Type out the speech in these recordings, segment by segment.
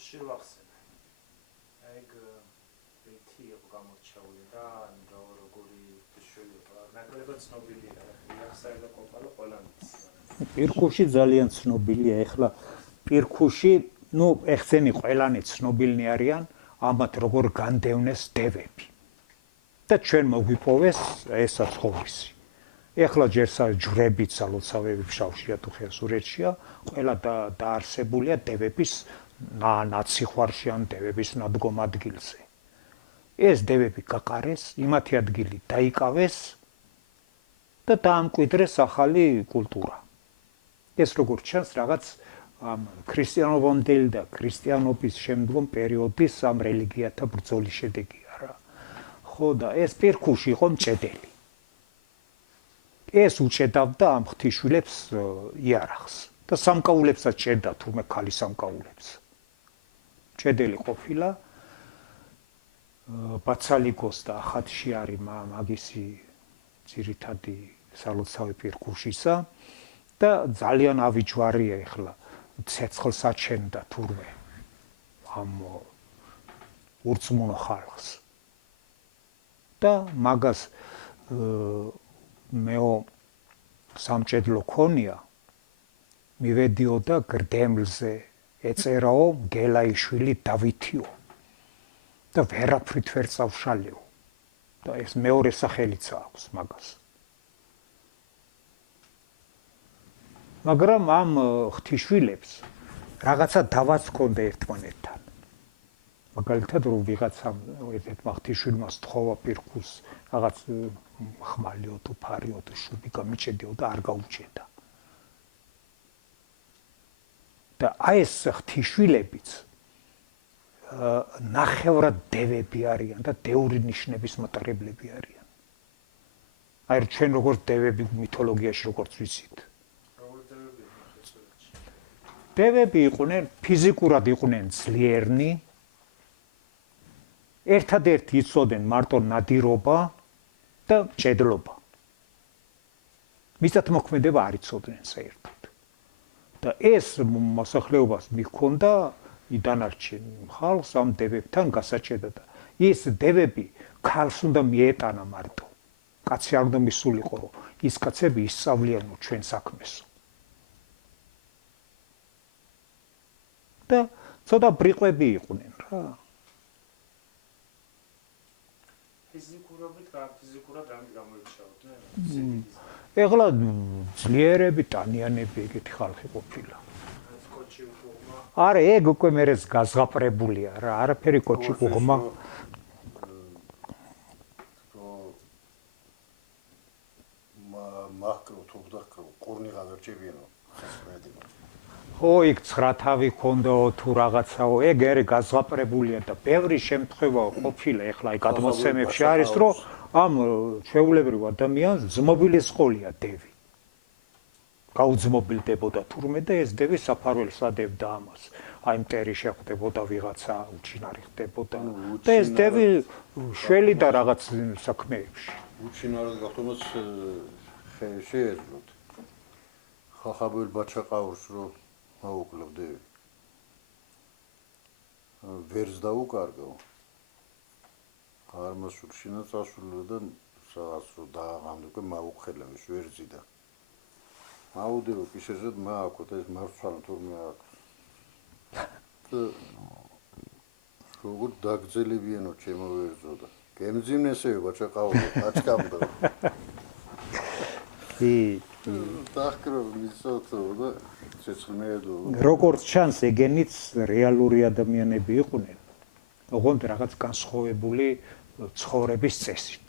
პირქუში ვახსენე. ეგ რითი იყო გამორჩეული და როგორი შვილი იყო. ნაკლებად ცნობილია. იახსაელა კოპალა ყველანიც. პირქუში ძალიან ცნობილია. ეხლა პირქუში, ეხცენი ყველანი ცნობილნი არიან, ამათ როგორ განდევნეს დევები. და ჩვენ მოგვიპოვეს ესა ცხოვრისი. ეხლა ჯერ ჯვრებიც ალოცავები ფშავშია თუ ხევსურეთშია, ყველა დაარსებულია დევების ნაციხვარში ან დევების ნადგომ ადგილზე. ეს დევები გაყარეს, იმათი ადგილი დაიკავეს და დაამკვიდრეს ახალი კულტურა. ეს როგორც ჩანს რაღაც ქრისტიანობამდელი და ქრისტიანობის შემდგომ პერიოდის ამ რელიგიათა ბრძოლის შედეგია რა. ხო და ეს პირქუში იყო მჭედელი. ეს უჭედავდა ამ ღვთისმშობლებს იარაღს და სამკაულებსაც ჭერდა თურმე ქალი სამკაულებს. მჭედელი ყოფილა ბაცალიკოს და ახატშიარი მაგისი ძირითადი სალოცავი პირქუშისა და ძალიან ავიჯვარია ეხლა ცეცხლს აჩენდა თურმე ამ ურწმუნო ხალხს და მაგას მეო სამჭედლო ქონია მივედიოდა გრდემლზე ეწერაო გელაიშვილი დავითიო და ვერაფრით ვერ წავშალეო და ეს მეორე სახელიც აქვს მაგას. მაგრამ ამ ღვთისმშობლებს რაღაცა დავაც ჰქონდა ერთმანეთთან. მაგალითად რომ ვიღაცამ ერთმა ღვთისმშობლმა სთხოვა პირქუს რაღაც ხმალიო თუ ფარიო თუ შუბი გამიჭედიო და არ გაუჭედა. და აი ეს ღვთისმშობლებიც ნახევრად დევები არიან და დეური ნიშნების მატარებლები არიან. აი ჩვენ როგორც დევები მითოლოგიაში როგორც ვიცით. დევები იყვნენ ფიზიკურად იყვნენ ძლიერნი. ერთადერთი იცოდნენ მარტო ნადირობა და მჭედლობა. მისად მოქმედება არ იცოდნენ საერთოდ. და ეს მოსახლეობას მიჰქონდა დანარჩენ ხალხს ამ დევებთან გასაჭედა და ის დევები ქალს უნდა მიეტანა მარტო. კაცი არ უნდა მისულიყო, რომ ის კაცები ისწავლიანო ჩვენ საქმესო. და ცოტა ბრიყვები იყვნენ რა. ფიზიკურად რამე გამოიჩავდნენ? ეხლა ძლიერები, ტანიანები ეგეთი ხალხი ყოფილა. არა, ეგ უკვე მერეს გაზღაპრებულია რა, არაფერი კოჩი უღმა. მახკრო თუ დახკრო, ყურნი გავერჩებიანო. ხო, იქ ცხრათავი ქონდაო თუ რაღაცაო, ეგ ერი გაზღაპრებულია და ბევრი შემთხვევა ყოფილა ეხლა აი გადმოცემებში არის, რომ ამ ჩვეულებრივ ადამიანს ძმობილის ყოლია დევი. გაუძმობილდებოდა თურმე და ეს დევი საფარველს ადევდა ამას. აი მტერი შეხვდებოდა ვიღაცა, უჩინარი ხდებოდა და ეს დევი შველიდა რაღაც საქმეებში. უჩინარად გახდომაც შეეძლოთ. ხახაბელ ბაჩაყაურს რომ აუკლებ დევი. ვერს დაუკარგო. არმასურ შინა წასულო და რაღაც რო დააღამდე უკვე მაუხელებს ვერძიდა. აუდიო კისერზე მააკოთ ეს მარცვალ თურმე აქვს. როგორ დაგძელებიანო ჩემო ვერძო და გემძიმნესეო ბაჩაყაურო აჩკამდო. დახკრო მისოთო და შეცვლმედო. როგორც ჩანს ეგენიც რეალური ადამიანები იყვნენ. ოღონდ რაღაც განსხვავებული ცხოვრების წესით.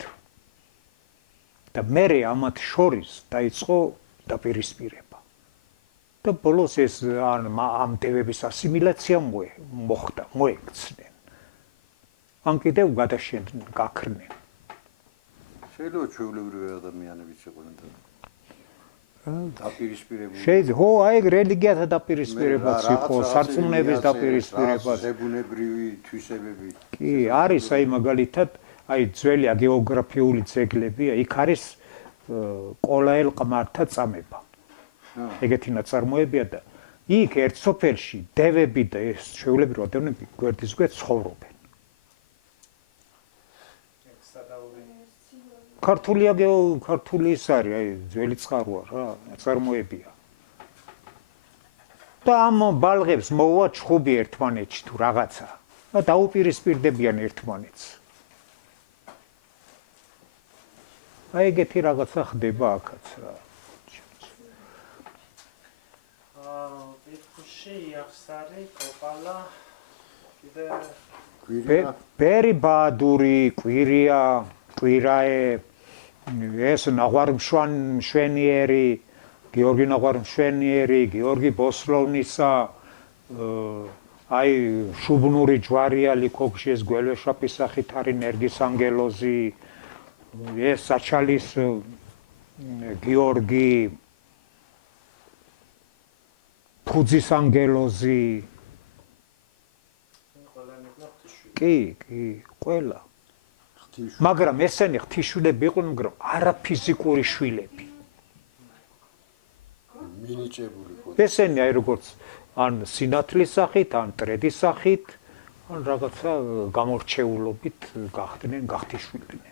და მერე ამათ შორის დაიწყო დაპირისპირება. და ბოლოს ეს ამ დევების ასიმილაცია მოხდა, მოექცნენ. ან კიდევ გადაშენდნენ, გაქრნენ. შეიძლება ჩვეულებრივი ადამიანებიც იყვნენ და დაპირისპირებული. შეიძლება, ხო, აი ეგ რელიგიათა დაპირისპირებაც იყო, სარწმუნოების დაპირისპირებაც. ზებუნებრივი თვისებები. კი, არის აი მაგალითად, აი ძველი გეოგრაფიული ძეგლებია, იქ არის ყოლაელ ყმართა წამება. ეგეთი ნაწარმოებია და იქ ერთ სოფელში დევები და ეს ჩვეულებრივი ადამიანები გვერდის გვერდ ცხოვრობენ. ქართული ის არის, აი ძველი წყაროა რა, წარმოებია. და ამ ბალღებს მოვა ჩხუბი ერთმანეთში თუ რაღაცა და დაუპირისპირდებიან ერთმანეთს. აი ეგეთი რაღაცა ხდება აქაც რა. პირქუში, იახსარი, კოპალა, კიდე ბერი ბაადური, კვირაე, ეს ნაღვარმშვენიერი, გიორგი ნაღვარმშვენიერი, გიორგი ბოსლოვნისა, აი შუბნური ჯვარია ლიქოგში ეს გველეშაპის სახით არის ნერგის ანგელოზი, ეს საჩალის გიორგი, ფუძის ანგელოზი. კი, ყველა. მაგრამ ესენი ღვთისმშობლები იყვნენ, მაგრამ არა ფიზიკური შვილები. მინიჭებული ხო? ესენი აი როგორც ან სინათლის სახით, ან ტრედის სახით, ან რაღაცა გამორჩეულობით გახდნენ, გახთიშვილდნენ.